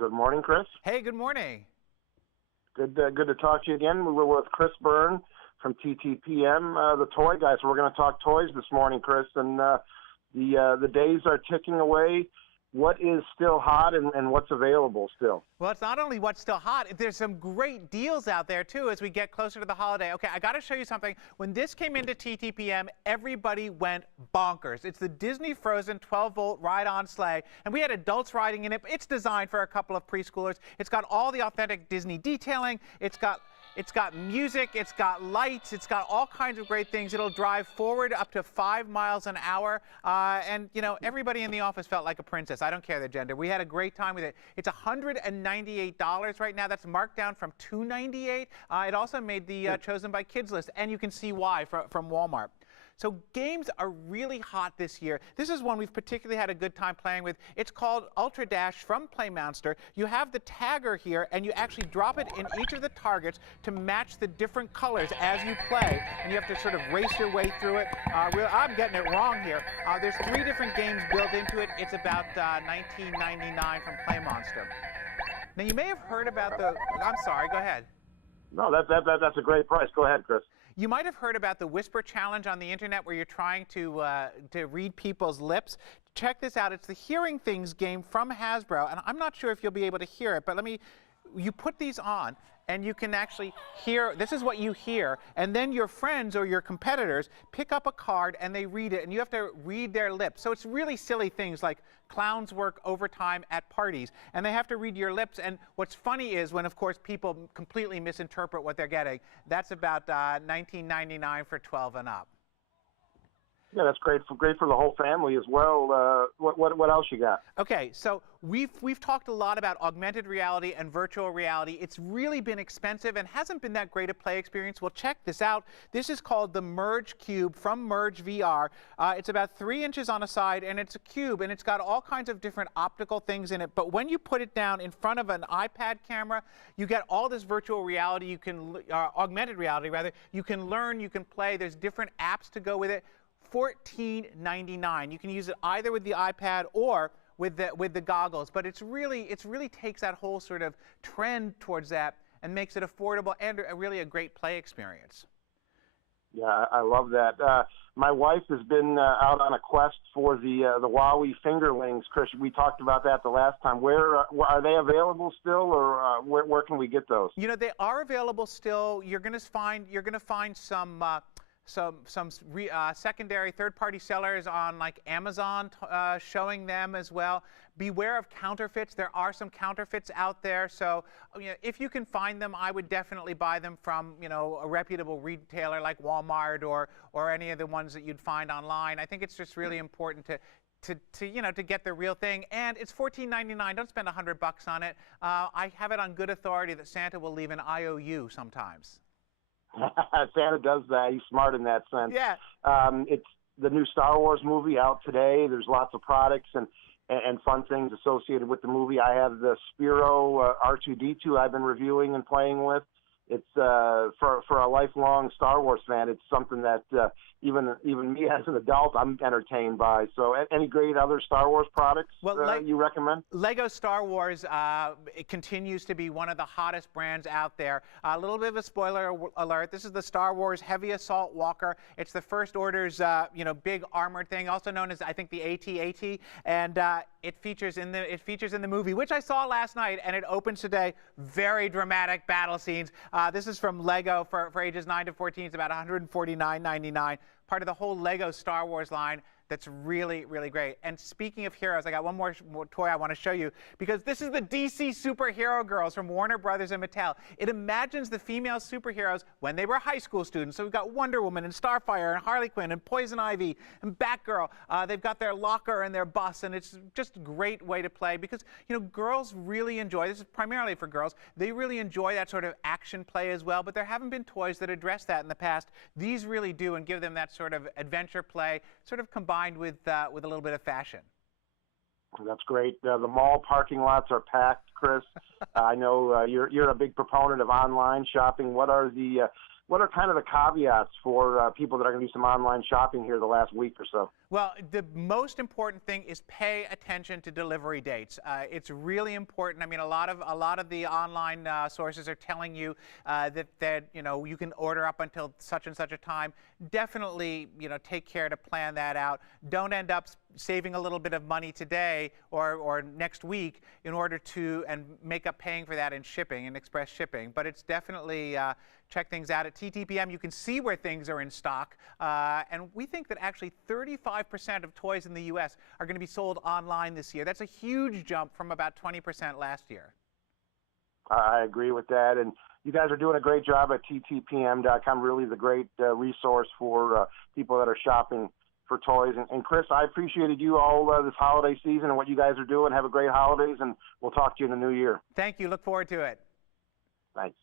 Good morning, Chris. Hey, good morning. Good to talk to you again. We're with Chris Byrne from TTPM, the toy guy. So we're going to talk toys this morning, Chris. And the days are ticking away. What is still hot and what's available still? Well, it's not only what's still hot, there's some great deals out there, too, as we get closer to the holiday. Okay, I got to show you something. When this came into TTPM, everybody went bonkers. It's the Disney Frozen 12-volt ride-on sleigh, and we had adults riding in it. It's designed for a couple of preschoolers. It's got all the authentic Disney detailing. It's got music, it's got lights, it's got all kinds of great things. It'll drive forward up to 5 miles an hour. And, you know, everybody in the office felt like a princess. I don't care the gender. We had a great time with it. It's $198 right now. That's marked down from $298. It also made the Chosen by Kids list, and you can see why from Walmart. So games are really hot this year. This is one we've particularly had a good time playing with. It's called Ultra Dash from Playmonster. You have the tagger here, and you actually drop it in each of the targets to match the different colors as you play. And you have to sort of race your way through it. I'm getting it wrong here. There's 3 different games built into it. It's about $19.99 from Playmonster. Now, you may have heard about the... I'm sorry, go ahead. No, that's a great price. Go ahead, Chris. You might have heard about the Whisper Challenge on the internet where you're trying to read people's lips. Check this out. It's the Hearing Things game from Hasbro, and I'm not sure if you'll be able to hear it, but you put these on, and you can actually hear, this is what you hear, and then your friends or your competitors pick up a card and they read it, and you have to read their lips. So it's really silly things like clowns work overtime at parties, and they have to read your lips. And what's funny is when, of course, people completely misinterpret what they're getting. That's about $19.99 for 12 and up. Yeah, that's great for the whole family as well. What else you got? Okay, so we've talked a lot about augmented reality and virtual reality. It's really been expensive and hasn't been that great a play experience. Well, check this out. This is called the Merge Cube from Merge VR. It's about 3 inches on a side, and it's a cube, and it's got all kinds of different optical things in it. But when you put it down in front of an iPad camera, you get all this virtual reality. You can augmented reality rather. You can learn. You can play. There's different apps to go with it. $14.99. You can use it either with the iPad or with the goggles, but it's really takes that whole sort of trend towards that and makes it affordable and really a great play experience. Yeah, I love that. My wife has been out on a quest for the Wowie fingerlings. Chris, we talked about that the last time. Where are they available still, or where can we get those? You know, they are available still. You're going to find some secondary third-party sellers on like Amazon showing them as well. Beware of counterfeits. There are some counterfeits out there. So if you can find them, I would definitely buy them from a reputable retailer like Walmart or any of the ones that you'd find online. I think it's just really important to get the real thing. And it's $14.99. Don't spend $100 on it. I have it on good authority that Santa will leave an IOU sometimes. Santa does that. He's smart in that sense. Yeah. It's the new Star Wars movie out today. There's lots of products and fun things associated with the movie. I have the Spiro R2-D2 I've been reviewing and playing with. It's for a lifelong Star Wars fan. It's something that even me as an adult I'm entertained by. So, any great other Star Wars products you recommend? Lego Star Wars it continues to be one of the hottest brands out there. A little bit of a spoiler alert. This is the Star Wars Heavy Assault Walker. It's the First Order's big armored thing, also known as I think the AT-AT, and it features in the movie, which I saw last night, and it opens today. Very dramatic battle scenes. This is from Lego for ages 9 to 14. It's about $149.99. Part of the whole Lego Star Wars line. That's really, really great. And speaking of heroes, I got one more toy I want to show you, because this is the DC Superhero Girls from Warner Brothers and Mattel. It imagines the female superheroes when they were high school students. So we've got Wonder Woman and Starfire and Harley Quinn and Poison Ivy and Batgirl. They've got their locker and their bus, and it's just a great way to play because, girls really enjoy, this is primarily for girls, they really enjoy that sort of action play as well, but there haven't been toys that address that in the past. These really do and give them that sort of adventure play, sort of combined with a little bit of fashion. That's great. The mall parking lots are packed, Chris. I know you're a big proponent of online shopping. What are the what are kind of the caveats for people that are going to do some online shopping here the last week or so? Well, the most important thing is pay attention to delivery dates. It's really important. I mean, a lot of the online sources are telling you that you can order up until such and such a time. Definitely, take care to plan that out. Don't end up saving a little bit of money today or next week in order to make up paying for that in shipping and express shipping. But it's definitely check things out at TTPM. You can see where things are in stock, and we think that actually 35% of toys in the U.S. are going to be sold online this year. That's a huge jump from about 20% last year. I agree with that, and you guys are doing a great job at ttpm.com. Really, the great resource for people that are shopping for toys. And Chris, I appreciated you all this holiday season and what you guys are doing. Have a great holidays, and we'll talk to you in the new year. Thank you. Look forward to it. Thanks.